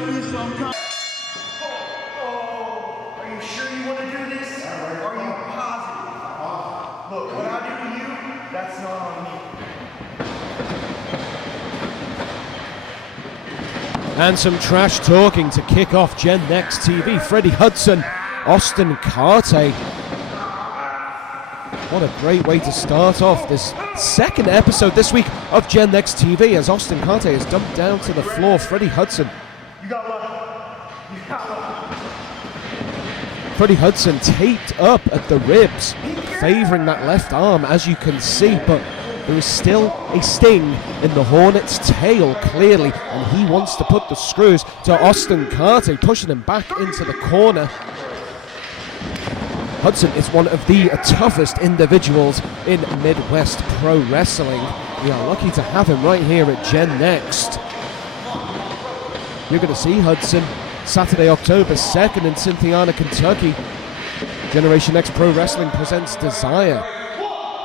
Are you sure you want to do this? Are you positive? Look, what I do to you, that's not on me. And some trash talking to kick off Gen Next TV. Freddie Hudson, Austin Carte. What a great way to start off this second episode this week of Gen Next TV as Austin Carte is dumped down to the floor. Freddie Hudson. Freddie Hudson taped up at the ribs, favouring that left arm, as you can see, but there is still a sting in the Hornet's tail, clearly, and he wants to put the screws to Austin Carte, pushing him back into the corner. Hudson is one of the toughest individuals in Midwest Pro Wrestling. We are lucky to have him right here at Gen Next. You're going to see Hudson Saturday, October 2nd in Cynthiana, Kentucky. Generation X Pro Wrestling presents Desire.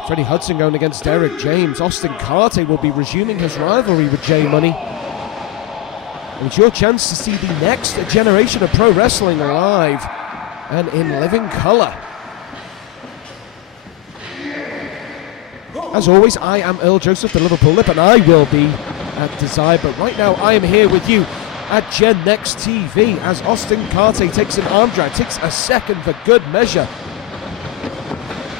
Freddie Hudson going against Eric James. Austin Carte will be resuming his rivalry with J Money. And it's your chance to see the next generation of pro wrestling live and in living colour. As always, I am Earl Joseph, the Liverpool Lip, and I will be at Desire. But right now, I am here with you at Gen Next TV as Austin Carte takes an arm drag, takes a second for good measure.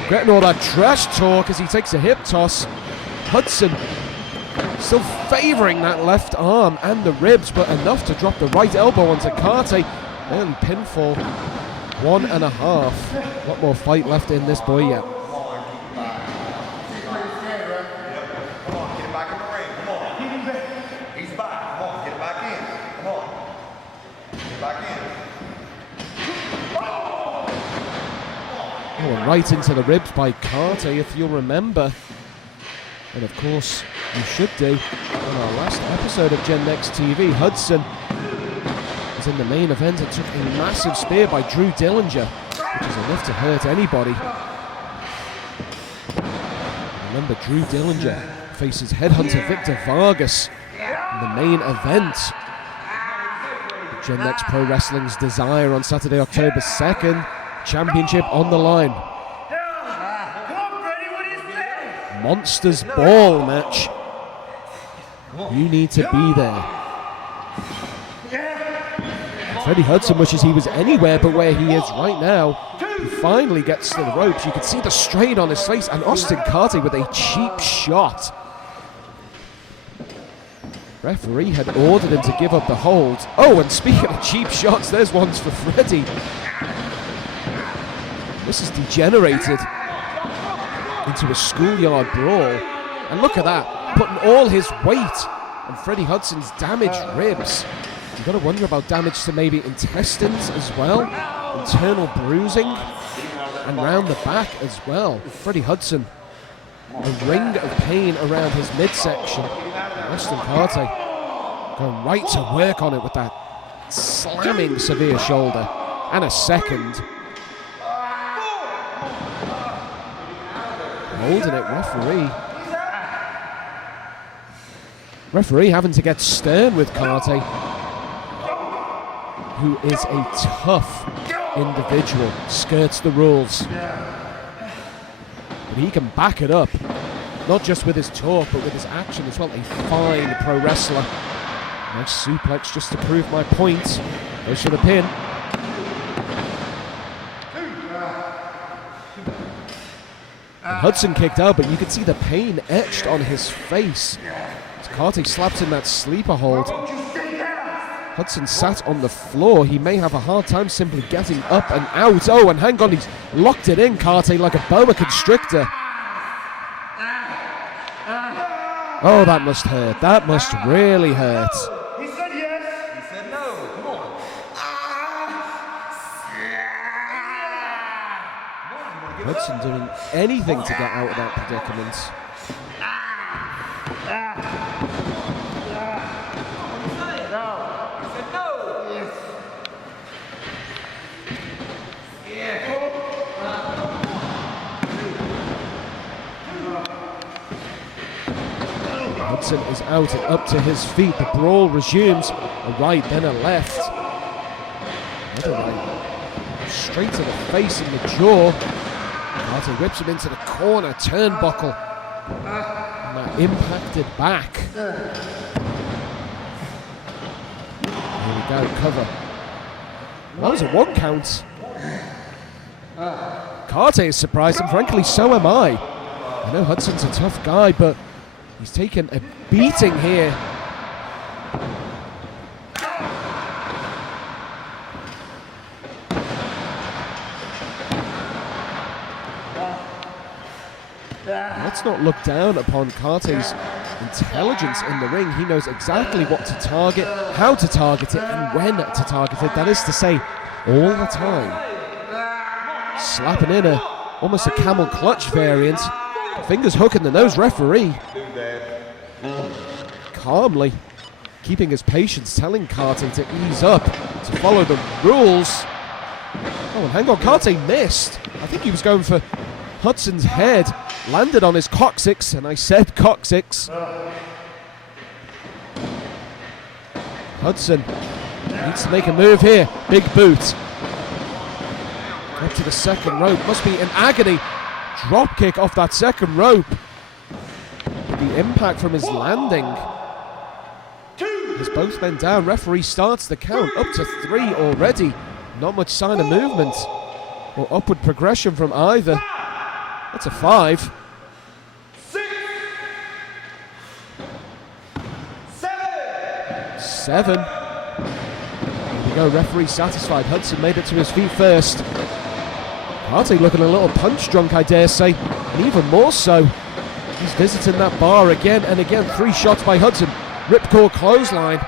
Getting all that trash talk as he takes a hip toss. Hudson still favouring that left arm and the ribs, but enough to drop the right elbow onto Carte. And pinfall, 1.5. A lot more fight left in this boy yet. Right into the ribs by Carte, if you'll remember. And of course, you should do. On our last episode of Gen Next TV, Hudson was in the main event and took a massive spear by Drew Dillinger, which is enough to hurt anybody. Remember, Drew Dillinger faces headhunter Victor Vargas in the main event. Gen Next Pro Wrestling's Desire on Saturday, October 2nd. Championship on the line. Monsters Ball match. You need to be there. Freddie Hudson wishes he was anywhere but where he is right now. He finally gets to the ropes. You can see the strain on his face, and Austin Carte with a cheap shot. Referee had ordered him to give up the hold. Oh, and speaking of cheap shots, there's ones for Freddie. This is degenerated into a schoolyard brawl. And look at that, putting all his weight on Freddie Hudson's damaged ribs. You've got to wonder about damage to maybe intestines as well, internal bruising, and round the back as well. Freddie Hudson, a ring of pain around his midsection. Austin Carte going right to work on it with that slamming severe shoulder. And a second. Holding it, referee having to get stern with Carte, who is a tough individual, skirts the rules, but he can back it up, not just with his talk but with his action as well. A fine pro wrestler. Nice suplex just to prove my point. Goes for the pin. And Hudson kicked out, but you can see the pain etched on his face. As Carte slaps in that sleeper hold. Hudson sat on the floor. He may have a hard time simply getting up and out. Oh, and hang on, he's locked it in, Carte, like a boa constrictor. Oh, that must hurt. That must really hurt. He said yes. He said no. Come on. Hudson doing anything to get out of that predicament. Hudson is out and up to his feet. The brawl resumes. A right, then a left. Another right. Straight to the face and the jaw. Carte whips him into the corner, turnbuckle. And that impacted back. Here we go, cover. That was a 1 count. Carte is surprised, and frankly, so am I. I know Hudson's a tough guy, but he's taken a beating here. Let's not look down upon Carte's intelligence in the ring. He knows exactly what to target, how to target it, and when to target it. That is to say, all the time. Slapping in almost a camel clutch variant. Fingers hooking the nose. Referee calmly keeping his patience, telling Carte to ease up, to follow the rules. Oh, and hang on, Carte missed. I think he was going for Hudson's head, landed on his coccyx, and I said coccyx. Hudson needs to make a move here. Big boot. Up to the second rope. Must be in agony. Drop kick off that second rope. The impact from his landing has both men down. Referee starts the count. Up to 3 already. Not much sign of movement or upward progression from either. That's a 5. 6, 7. Here we go. Referee satisfied. Hudson made it to his feet first. Carte looking a little punch drunk, I dare say, and even more so. He's visiting that bar again and again. 3 shots by Hudson. Ripcord clothesline.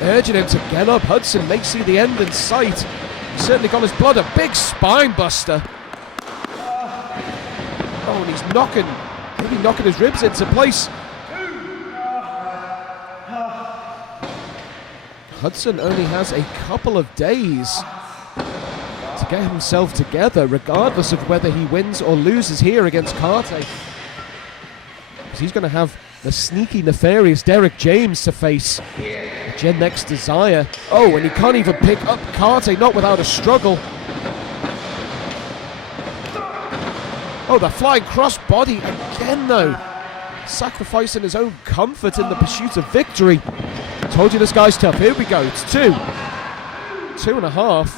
Urging him to get up. Hudson may see the end in sight. He's certainly got his blood. A big spine buster. Oh, and he's maybe knocking his ribs into place. Hudson only has a couple of days to get himself together, regardless of whether he wins or loses here against Carte. Because he's going to have the sneaky, nefarious Derek James to face. Gen Next Desire. Oh, and he can't even pick up Carte, not without a struggle. Oh, the flying crossbody again, though. Sacrificing his own comfort in the pursuit of victory. Told you this guy's tough. Here we go. It's 2. 2.5.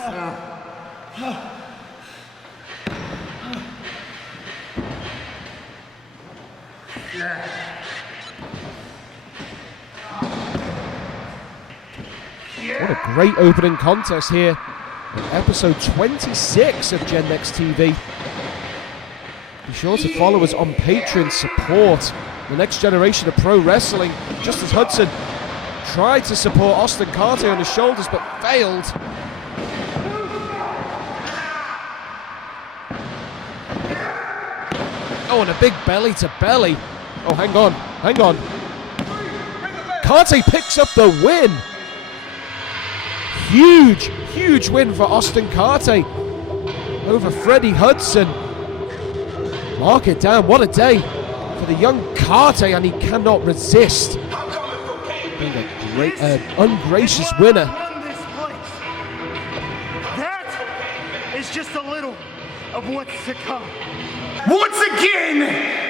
What a great opening contest here. Episode 26 of Gen Next TV. Be sure to follow us on Patreon. Support the next generation of pro wrestling. Just as Hudson tried to support Austin Carte on his shoulders but failed. Oh, and a big belly to belly. Oh, hang on. Carte picks up the win. Huge win for Austin Carte over Freddie Hudson. Mark it down. What a day for the young Carte, and he cannot resist being a great, ungracious winner. That is just a little of what's to come. Once again,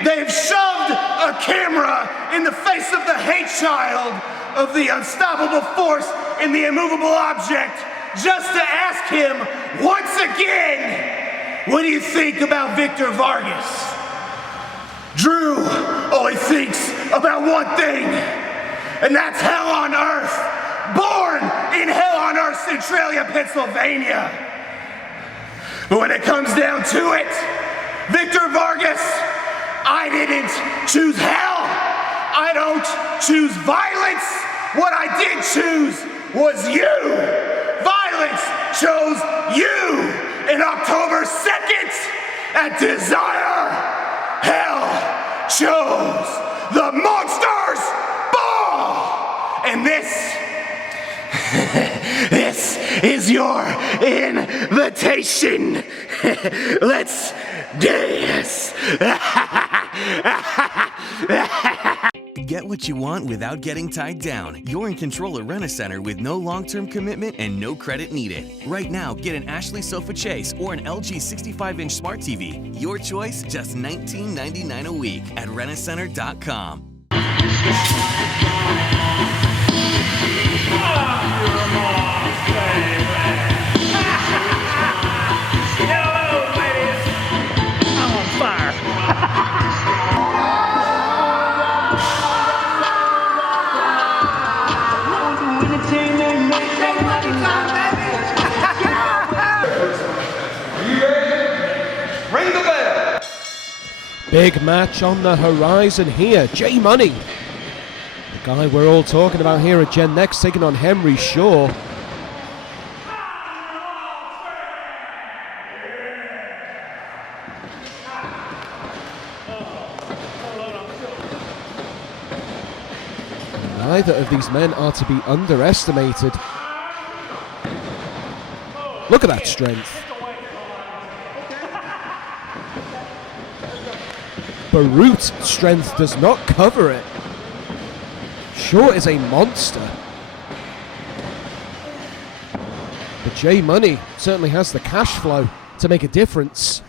they've shoved a camera in the face of the hate child of the unstoppable force in the immovable object, just to ask him once again, what do you think about Victor Vargas? Drew only thinks about one thing, and that's hell on earth. Born in hell on earth, Centralia, Pennsylvania. But when it comes down to it, Victor Vargas, I didn't choose hell. I don't choose violence. What I did choose was you. Violence chose you. And October 2nd at Desire, hell chose the Monsters Ball. And this is your invitation. Let's dance. Get what you want without getting tied down. You're in control at Rent-A-Center with no long-term commitment and no credit needed. Right now, get an Ashley Sofa Chase or an LG 65-inch Smart TV. Your choice, just $19.99 a week at rentacenter.com. Big match on the horizon here. J Money, the guy we're all talking about here at Gen Next, taking on Henry Shaw. Neither of these men are to be underestimated. Look at that strength. Brute strength does not cover it. Shaw is a monster. But J Money certainly has the cash flow to make a difference.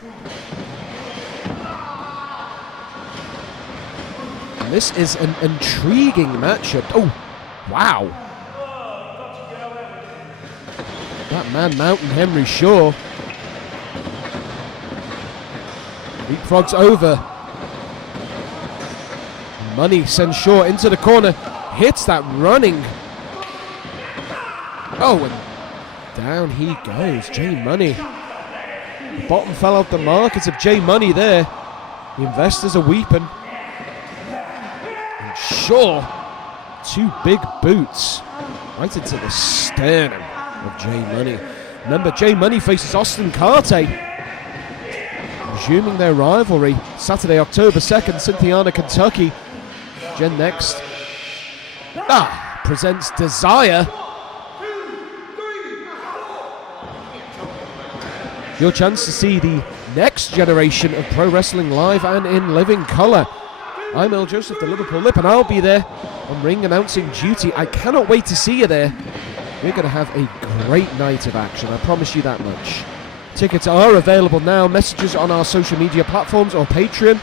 And this is an intriguing matchup. Oh, wow. That man mountain Henry Shaw leapfrogs over. Money sends Shaw into the corner, hits that running. Oh, and down he goes. J Money. The bottom fell out the market of J Money there. The investors are weeping. And Shaw, two big boots right into the sternum of J Money. Remember, J Money faces Austin Carte, resuming their rivalry Saturday, October 2nd, Cynthiana, Kentucky. Gen Next presents Desire. Your chance to see the next generation of pro wrestling live and in living colour. I'm Earl Joseph, the Liverpool Lip, and I'll be there on ring announcing duty. I cannot wait to see you there. We're going to have a great night of action, I promise you that much. Tickets are available now. Messages on our social media platforms or Patreon.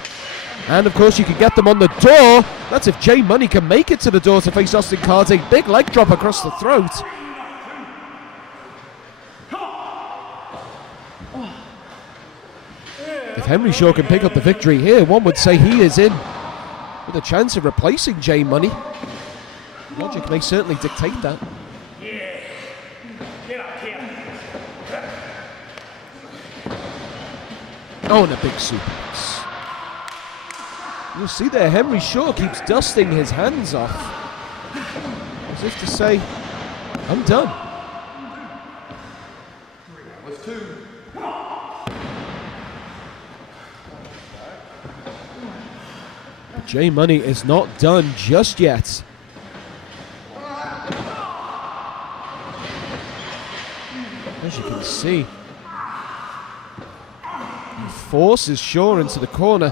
And of course you can get them on the door. That's if J Money can make it to the door to face Austin Carte. Big leg drop across the throat. If Henry Shaw can pick up the victory here, one would say he is in with a chance of replacing J Money. Logic may certainly dictate that. Oh, and a big suplex. You'll see there, Henry Shaw keeps dusting his hands off, as if to say, I'm done. J Money is not done just yet. As you can see, he forces Shaw into the corner.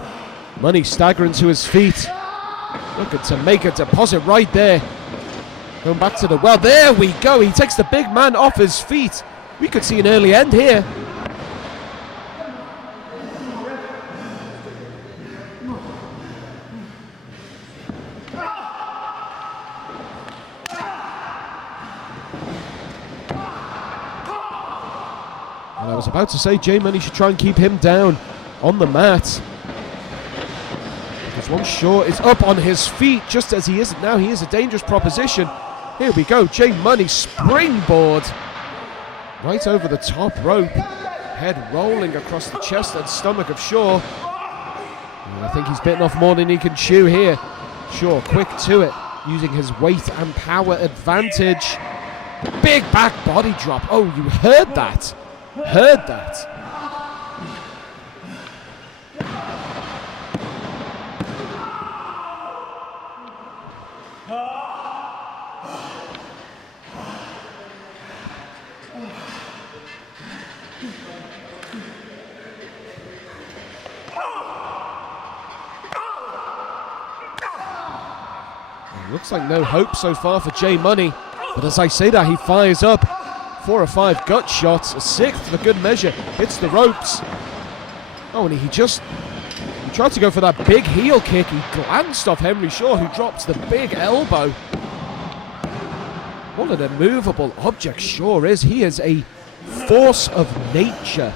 Money staggering to his feet. Looking to make a deposit right there. Going back to the well. There we go. He takes the big man off his feet. We could see an early end here. And I was about to say J Money should try and keep him down on the mat. Once Shaw is up on his feet, just as he isn't now, he is a dangerous proposition. Here we go, J Money springboard right over the top rope, head rolling across the chest and stomach of Shaw. And I think he's bitten off more than he can chew here. Shaw quick to it, using his weight and power advantage. Big back body drop. Oh, you heard that? Heard that? Looks like no hope so far for J Money. But as I say that, he fires up. 4 or 5 gut shots. A 6th for good measure. Hits the ropes. Oh, and he tried to go for that big heel kick. He glanced off Henry Shaw, who dropped the big elbow. What an immovable object Shaw is. He is a force of nature.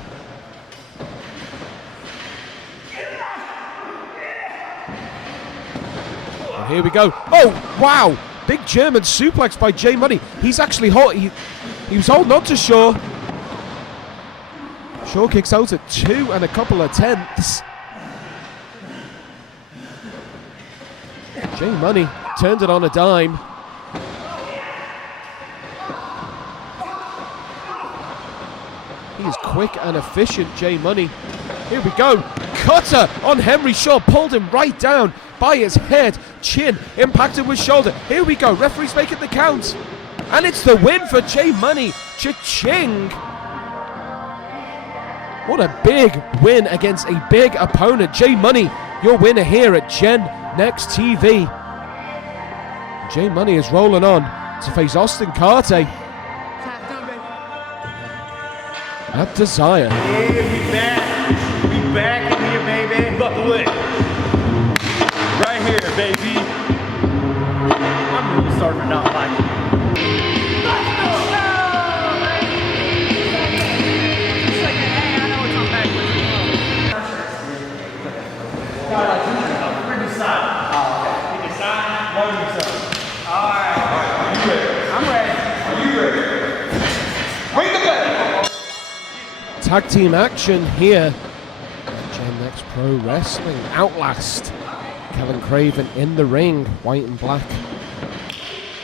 And here we go. Oh, wow. Big German suplex by J Money. He's actually hot. He was holding on to Shaw. Shaw kicks out at 2 and a couple of tenths. J Money turned it on a dime. He is quick and efficient, J Money. Here we go. Cutter on Henry Shaw. Pulled him right down by his head. Chin impacted with shoulder. Here we go. Referee's making the count. And it's the win for J Money. Cha-ching. What a big win against a big opponent. J Money, your winner here at Gen Next TV. J Money is rolling on to face Austin Carte at Desire. Yeah, we back. We back in here, baby. Buckle in. Right here, baby. I'm really starting to not like it. Tag team action here. Gen Next Pro Wrestling. Outlast. Kellen Craven in the ring. White and black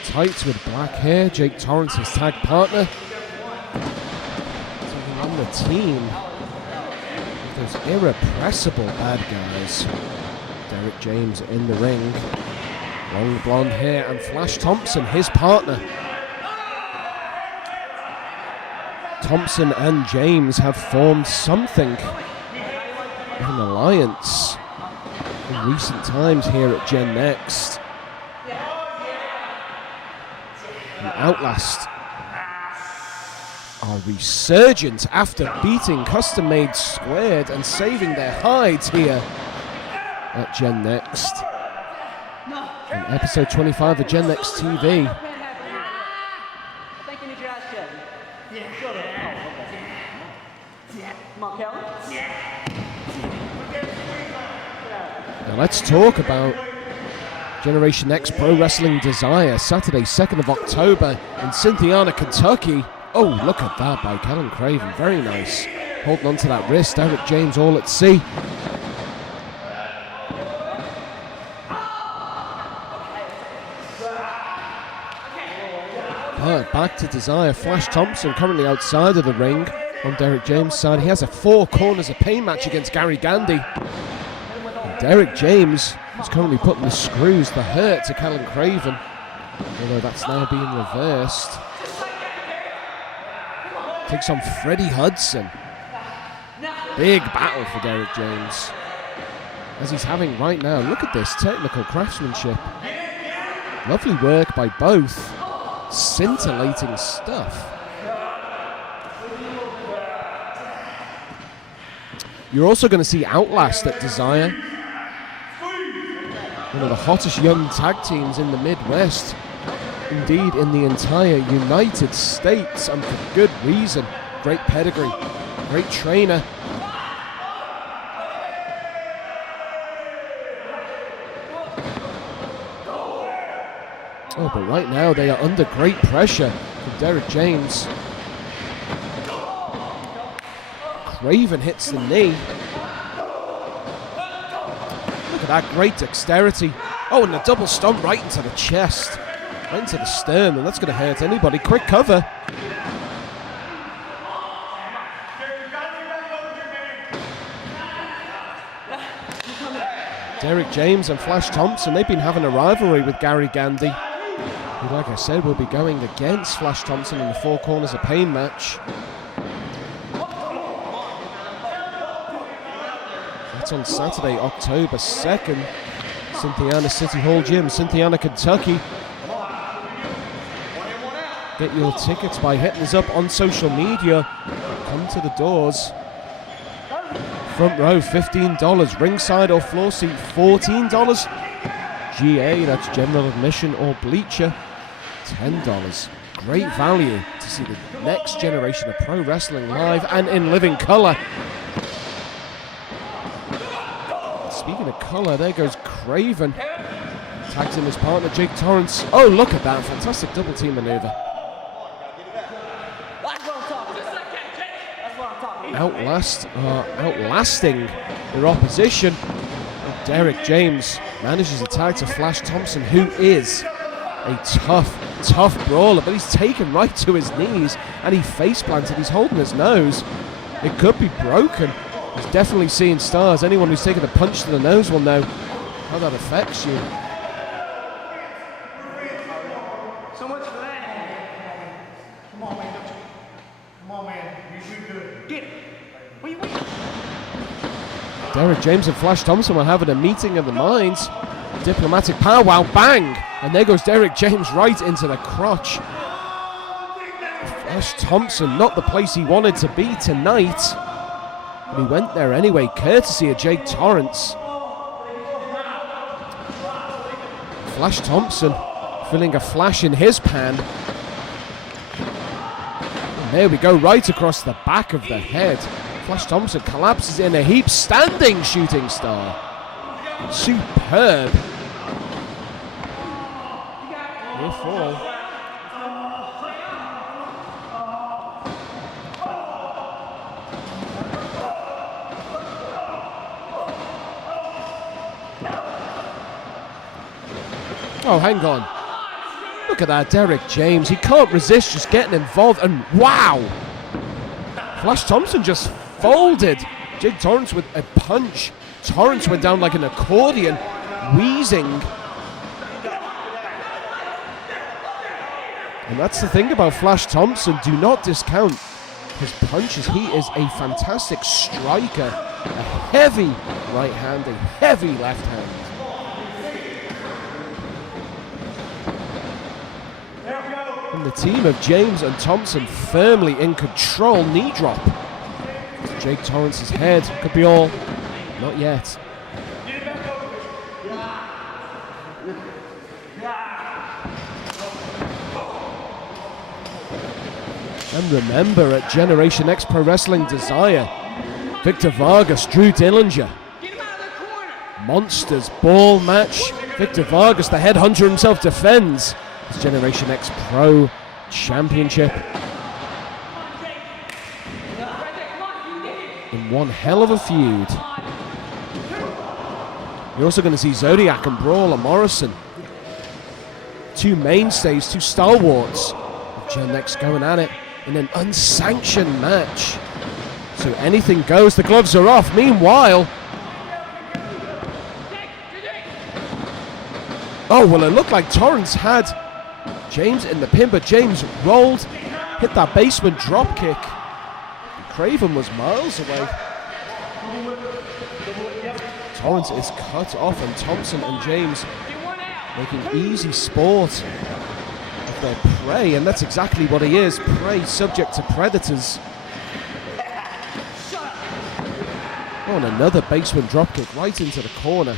tights with black hair. Jake Torrance, his tag partner. Taking on the team. Those irrepressible bad guys. Derek James in the ring. Long blonde hair. And Flash Thompson, his partner. Thompson and James have formed something, an alliance, in recent times here at Gen Next. And Outlast are resurgent after beating Custom Made Squared and saving their hides here at Gen Next. In episode 25 of Gen Next TV. Now let's talk about Generation X Pro Wrestling Desire, Saturday, 2nd of October in Cynthiana, Kentucky. Oh, look at that by Kellen Craven, very nice. Holding onto that wrist, Derek James all at sea. But back to Desire, Flash Thompson currently outside of the ring on Derek James' side. He has a 4 corners of pain match against Gary Gandy. Derek James is currently putting the screws, the hurt to Kellen Craven, although that's now being reversed. Takes on Freddie Hudson. Big battle for Derek James, as he's having right now. Look at this technical craftsmanship. Lovely work by both. Scintillating stuff. You're also going to see Outlast at Desire. One of the hottest young tag teams in the Midwest. Indeed, in the entire United States, and for good reason. Great pedigree, great trainer. Oh, but right now they are under great pressure from Derek James. Craven hits the knee. Look at that, great dexterity. Oh, and a double stomp right into the chest. Right into the sternum, and that's going to hurt anybody. Quick cover. Derek James and Flash Thompson, they've been having a rivalry with Gary Gandy, who, like I said, will be going against Flash Thompson in the 4 corners of pain match. That's on Saturday, October 2nd, Cynthiana City Hall Gym, Cynthiana, Kentucky. Get your tickets by hitting us up on social media. Come to the doors. Front row, $15. Ringside or floor seat, $14. GA, that's general admission or bleacher, $10. Great value to see the next generation of pro wrestling live and in living color. Speaking of color, there goes Craven. Tags in his partner, Jake Torrance. Oh, look at that. Fantastic double team maneuver. Outlast are outlasting their opposition. Derek James manages a tag to Flash Thompson, who is a tough brawler, but he's taken right to his knees and he face planted. He's holding his nose. It could be broken. He's definitely seeing stars. Anyone who's taken a punch to the nose will know how that affects you. So much for that. Come on, man. Come on, man. You shoot good. Get it. Wait. Derek James and Flash Thompson were having a meeting of the minds. Diplomatic powwow, bang! And there goes Derek James right into the crotch. Flash Thompson, not the place he wanted to be tonight. But he went there anyway, courtesy of Jake Torrance. Flash Thompson feeling a flash in his pan. And there we go, right across the back of the head. Flash Thompson collapses in a heap, standing shooting star. Superb. Near fall. Oh, hang on. Look at that, Derek James. He can't resist just getting involved, and wow! Flash Thompson just folded Jake Torrance with a punch. Torrance went down like an accordion, wheezing. And that's the thing about Flash Thompson. Do not discount his punches. He is a fantastic striker. A heavy right hand, a heavy left hand. And the team of James and Thompson firmly in control. Knee drop. Jake Torrance's head could be all. Not yet. And remember, at Generation X Pro Wrestling Desire, Victor Vargas, Drew Dillinger. Monsters ball match. Victor Vargas, the headhunter himself, defends his Generation X Pro Championship. In one hell of a feud. You're also going to see Zodiac and Brawler Morrison. Two mainstays, two stalwarts of Gen X going at it in an unsanctioned match. So anything goes, the gloves are off. Meanwhile, oh, well, it looked like Torrance had James in the pin, but James rolled, hit that basement drop kick. Craven was miles away. Torrance is cut off, and Thompson and James making easy sport of their prey, and that's exactly what he is, prey subject to predators. Oh, and another basement dropkick right into the corner.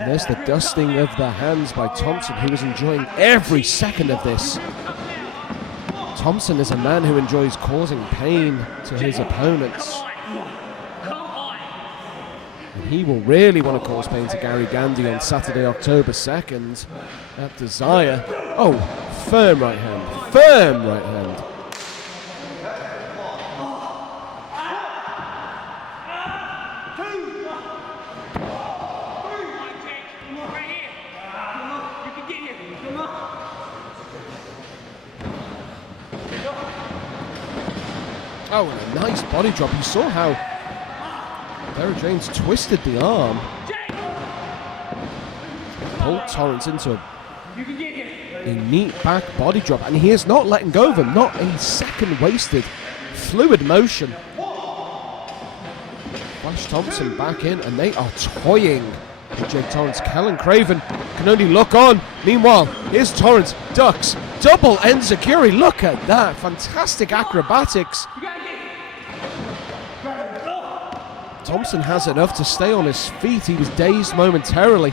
And there's the dusting of the hands by Thompson, who is enjoying every second of this. Thompson is a man who enjoys causing pain to his opponents. And he will really want to cause pain to Gary Gandy on Saturday, October 2nd at Desire. Oh, firm right hand. Firm right hand. Oh, and a nice body drop. You saw how Derek James twisted the arm. Pulled Torrance into a neat back body drop, and he is not letting go of him. Not a second wasted. Fluid motion. Flash Thompson back in, and they are toying with Jake Torrance. Kellen Craven can only look on. Meanwhile, here's Torrance, ducks, double enziguri. Look at that, fantastic acrobatics. Thompson has enough to stay on his feet. He was dazed momentarily.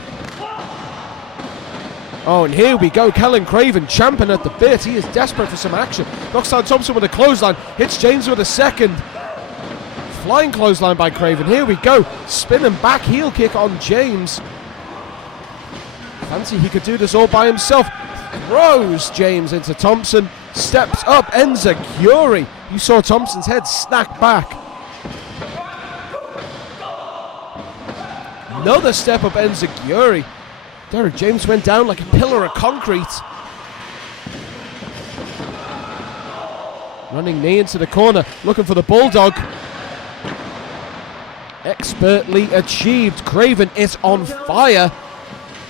Oh, and here we go. Kellen Craven champing at the bit. He is desperate for some action. Knocks down Thompson with a clothesline. Hits James with a second. Flying clothesline by Craven. Here we go. Spinning back heel kick on James. Fancy he could do this all by himself. Throws James into Thompson. Steps up. Enziguri. You saw Thompson's head snack back. Another step up enziguri. Derek James went down like a pillar of concrete. Running knee into the corner, looking for the bulldog. Expertly achieved. Craven is on fire.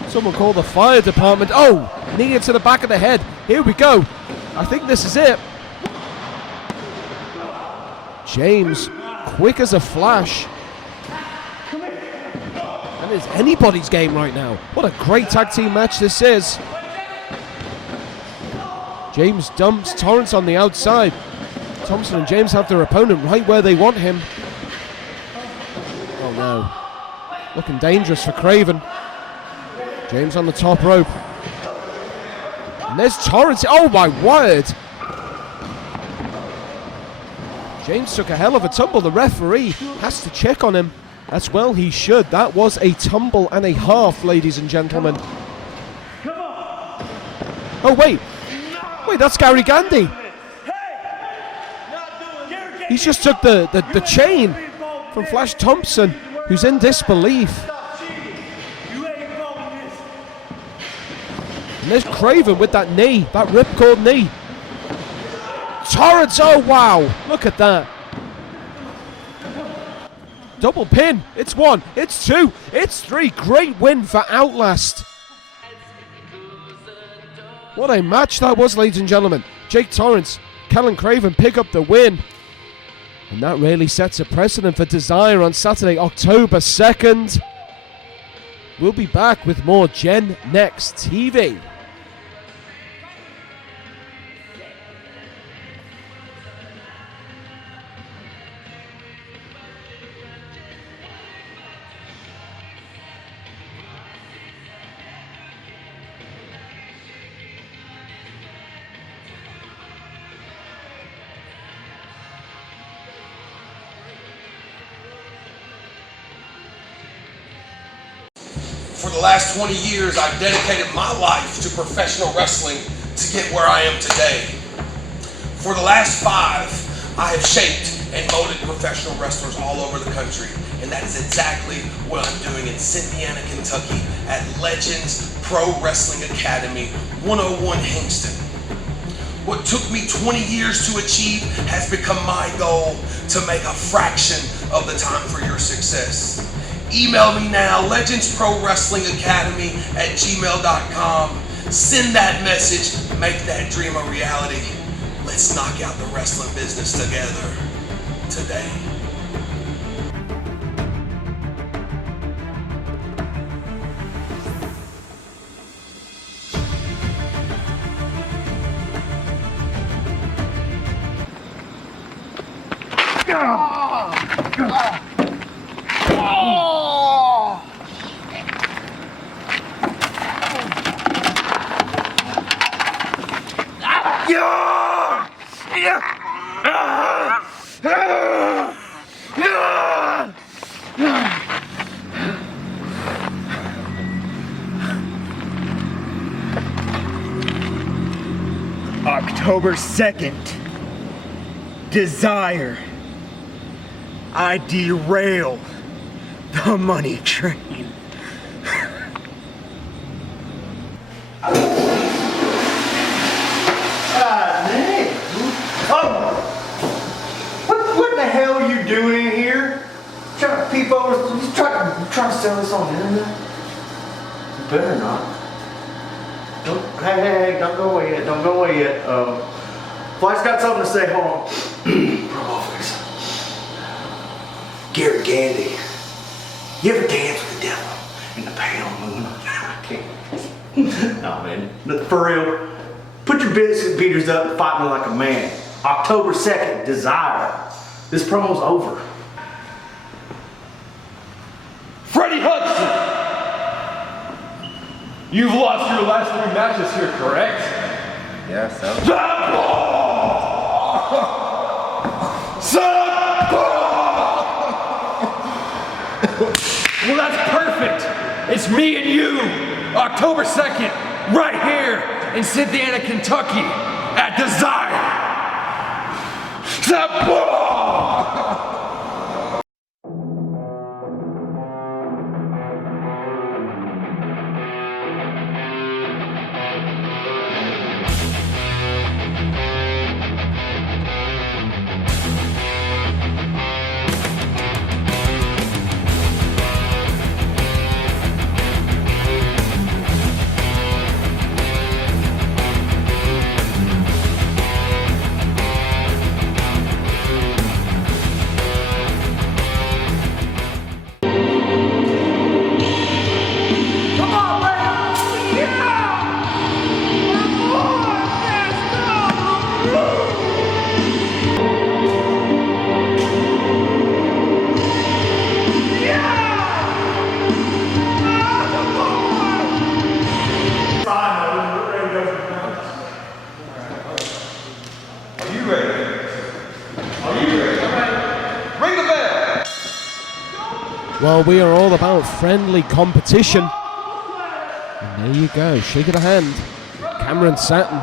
Someone call the fire department. Oh, knee into the back of the head. Here we go. I think this is it. James, quick as a flash. Is anybody's game right now. What a great tag team match this is. James dumps Torrance on the outside. Thompson and James have their opponent right where they want him. Oh no. Looking dangerous for Craven. James on the top rope. And there's Torrance. Oh my word. James took a hell of a tumble. The referee has to check on him. As well he should. That was a tumble and a half, ladies and gentlemen. Oh, wait. Wait, that's Gary Gandy. He's just took the chain from Flash Thompson, who's in disbelief. And there's Craven with that knee, that ripcord knee. Torrance, oh wow. Look at that. Double pin. It's 1, it's 2, it's 3. Great win for Outlast. What a match that was, ladies and gentlemen. Jake Torrance, Kellen Craven pick up the win. And that really sets a precedent for Desire on Saturday, October 2nd. We'll be back with more Gen Next TV. For the last 20 years, I've dedicated my life to professional wrestling to get where I am today. For the last 5, I have shaped and molded professional wrestlers all over the country. And that is exactly what I'm doing in Cynthiana, Kentucky at Legends Pro Wrestling Academy, 101 Hingston. What took me 20 years to achieve has become my goal to make a fraction of the time for your success. Email me now, legendsprowrestlingacademy@gmail.com. Send that message, make that dream a reality. Let's knock out the wrestling business together today. October 2nd, Desire. I derail the money train. What the hell are you doing in here? Trying to peep over, you trying to sell this on the internet? You better not. Hey, don't go away yet, don't go away yet. Fly's got something to say, hold on. Promo office. Gary Gandy, you ever danced with the devil in the past? No, man. For real. Put your biscuit beaters up and fight me like a man. October 2nd, Desire. This promo's over. Freddie Hudson! You've lost your last 3 matches here, correct? Yeah, so. Well, that's perfect. It's me and you, October 2nd, right here in Cynthiana, Kentucky, at Desire. Well, we are all about friendly competition. And there you go, shake of the hand. Cameron Satin.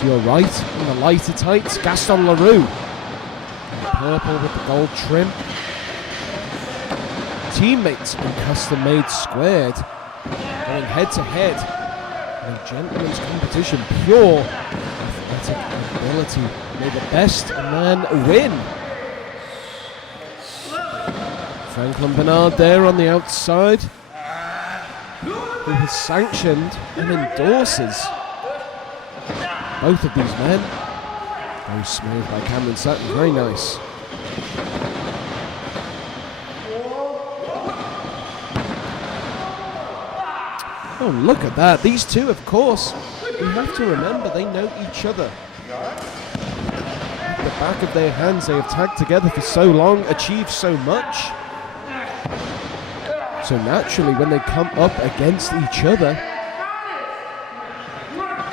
To your right, in the lighter tights, Gaston Larue. Purple with the gold trim. Teammates in custom-made squared. Going head-to-head. In a gentleman's competition, pure athletic ability. May the best man win. Franklin Bernard there on the outside, who has sanctioned and endorses both of these men. Very smooth by Cameron Satin, very nice. Oh, look at that. These two, of course, we have to remember they know each other. At the back of their hands, they have tagged together for so long, achieved so much. So naturally, when they come up against each other,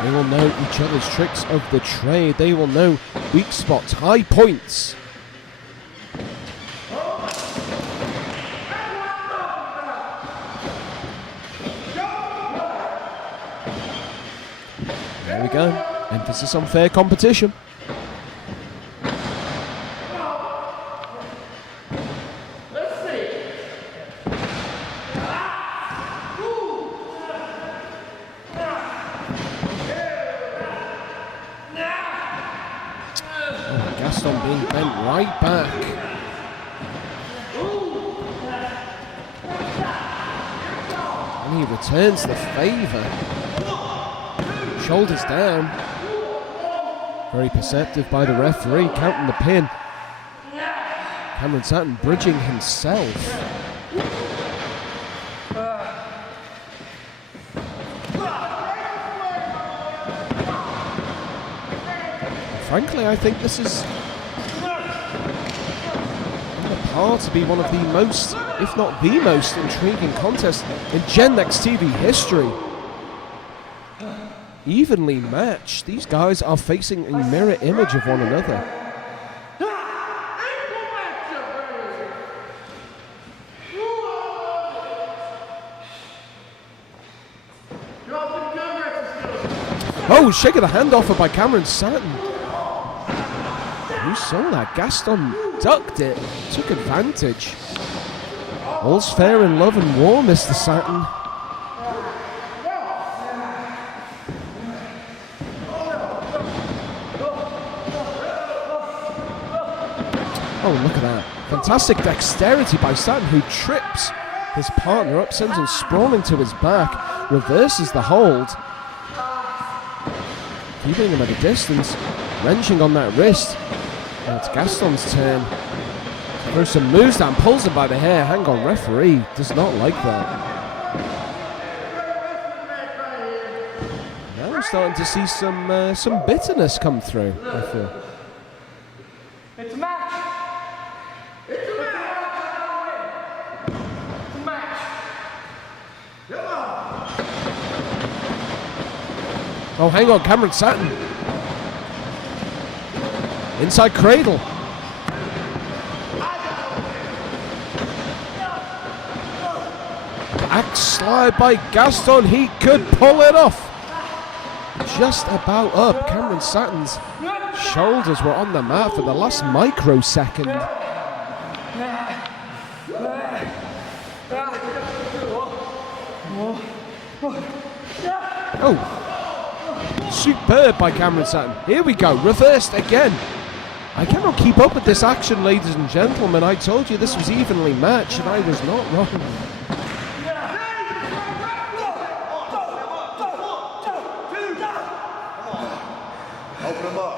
they will know each other's tricks of the trade. They will know weak spots, high points. There we go. Emphasis on fair competition. Gaston being bent right back. And he returns the favour. Shoulders down. Very perceptive by the referee, counting the pin. Cameron Satin bridging himself. Frankly, I think this is on the par to be one of the most, if not the most, intriguing contest in Gen Next TV history. Evenly matched. These guys are facing a mirror image of one another. Oh, shake of the hand offer by Cameron Satin. You saw that. Gaston ducked it, took advantage. All's fair in love and war, Mr. Satin. Oh, look at that. Fantastic dexterity by Satin, who trips his partner up, sends him sprawling to his back, reverses the hold, keeping him at a distance, wrenching on that wrist. Now it's Gaston's turn. Throws some moves down, pulls him by the hair. Hang on, referee does not like that. starting to see some bitterness come through, I feel. It's a match. It's a match. It's a match. Come on. Oh, hang on, Cameron Satin. Inside cradle. Axe slide by Gaston. He could pull it off. Just about up. Cameron Satin's shoulders were on the mat for the last microsecond. Oh, superb by Cameron Satin. Here we go, reversed again. I cannot keep up with this action, ladies and gentlemen. I told you this was evenly matched, and I was not wrong. Open them up.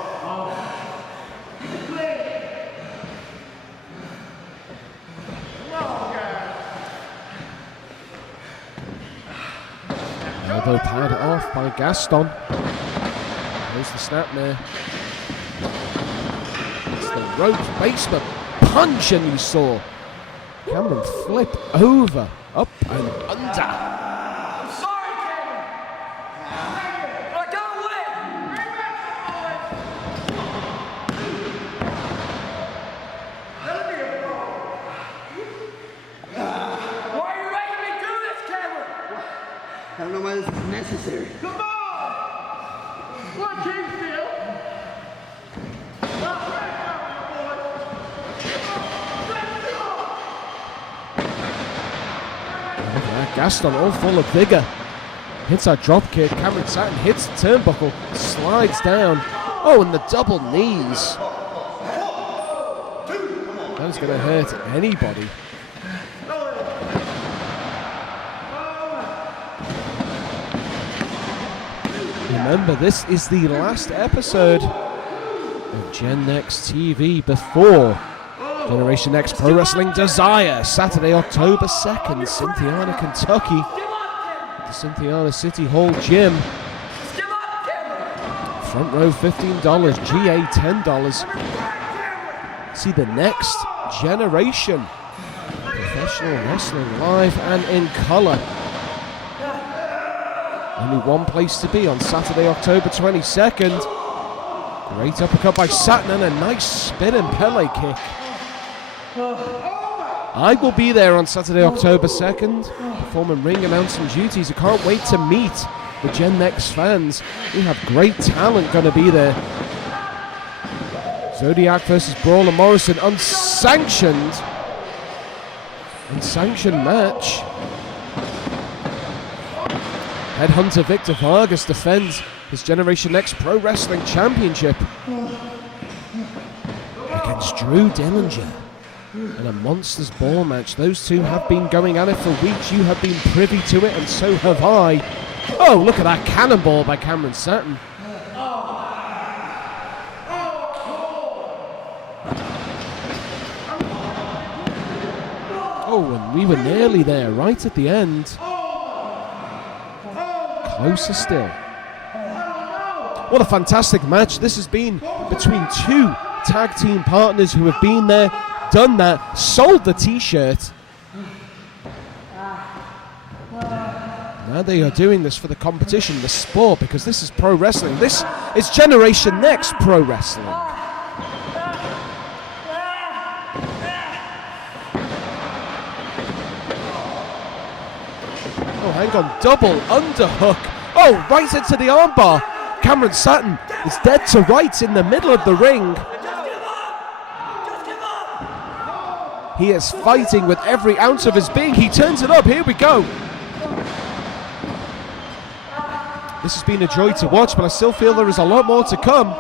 Elbow pad off by Gaston. There's the snapmare. It's the rope basement punch, and you saw Cameron flip over, up and under. I don't know why this is necessary. Come on! What, Kingsfield? Gaston all full of vigor. Hits that drop kick. Cameron Satin hits the turnbuckle, slides down. Oh, and the double knees. That was going to hurt anybody. Remember, this is the last episode of Gen Next TV before Generation Next Pro Wrestling Desire, Saturday, October 2nd, Cynthiana, Kentucky, the Cynthiana City Hall Gym. Front row $15, GA $10. See the next generation professional wrestling live and in color. Only one place to be on Saturday, October 22nd. Great uppercut by Satin and a nice spinning Pele kick. I will be there on Saturday, October 2nd, performing ring announcing duties. I can't wait to meet the Gen Next fans. We have great talent going to be there. Zodiac versus Brawler Morrison, unsanctioned match. Headhunter Victor Vargas defends his Generation Next Pro Wrestling Championship against Drew Dillinger in a Monsters Ball match. Those two have been going at it for weeks. You have been privy to it, and so have I. Oh, look at that cannonball by Cameron Satin. Oh, and we were nearly there, right at the end. Closer still. What a fantastic match this has been between two tag team partners who have been there, done that, sold the t-shirt. Now they are doing this for the competition, the sport, because this is pro wrestling. This is Generation Next Pro Wrestling. Oh, hang on, double underhook. Oh, right into the armbar. Cameron Satin is dead to rights in the middle of the ring. He is fighting with every ounce of his being. He turns it up. Here we go. This has been a joy to watch, but I still feel there is a lot more to come.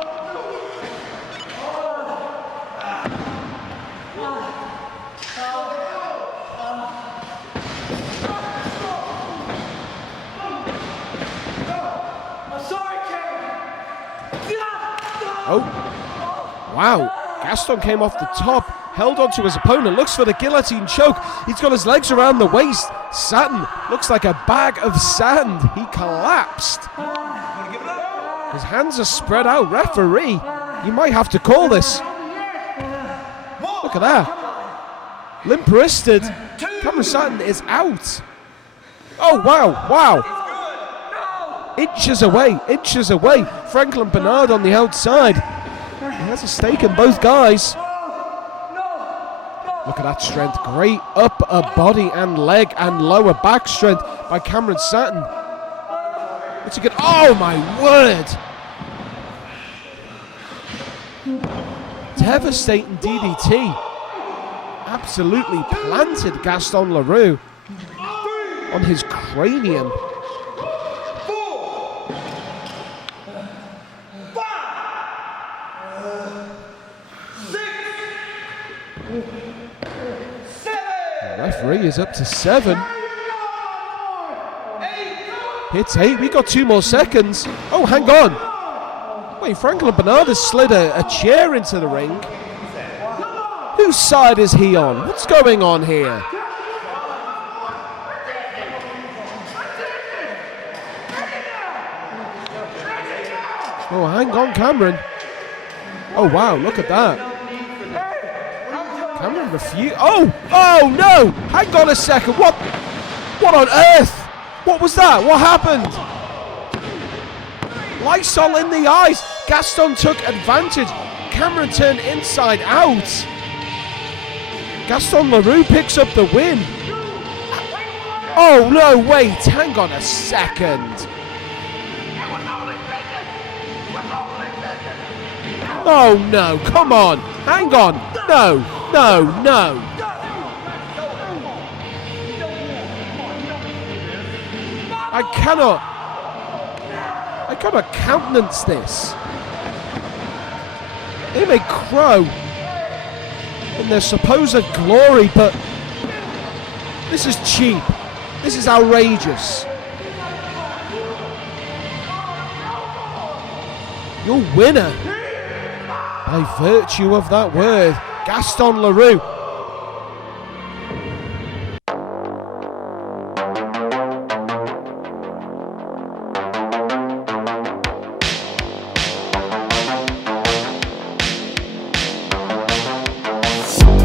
Oh, wow. Gaston came off the top, held onto his opponent, looks for the guillotine choke. He's got his legs around the waist. Satin looks like a bag of sand. He collapsed. His hands are spread out. Referee, you might have to call this. Look at that. Limp-wristed. Cameron Satin is out. Oh, wow. Inches away. Franklin Bernard on the outside. He has a stake in both guys. Look at that strength. Great upper body and leg and lower back strength by Cameron Satin. It's a good. Oh my word! Devastating DDT. Absolutely planted Gaston Larue on his cranium. Referee is up to 7. Hits 8. We got 2 more seconds. Oh, hang on. Wait, Franklin Bernard has slid a chair into the ring. Whose side is he on? What's going on here? Oh, hang on, Cameron. Oh, wow, look at that. Cameron refused. Oh no! Hang on a second. What on earth? What was that? What happened? Lysol in the eyes. Gaston took advantage. Cameron turned inside out. Gaston Larue picks up the win. Oh no! Wait. Hang on a second. Oh no! Come on! Hang on! No! I cannot countenance this. They may crow in their supposed glory, but this is cheap. This is outrageous. Your winner, by virtue of that word, Gaston Larue,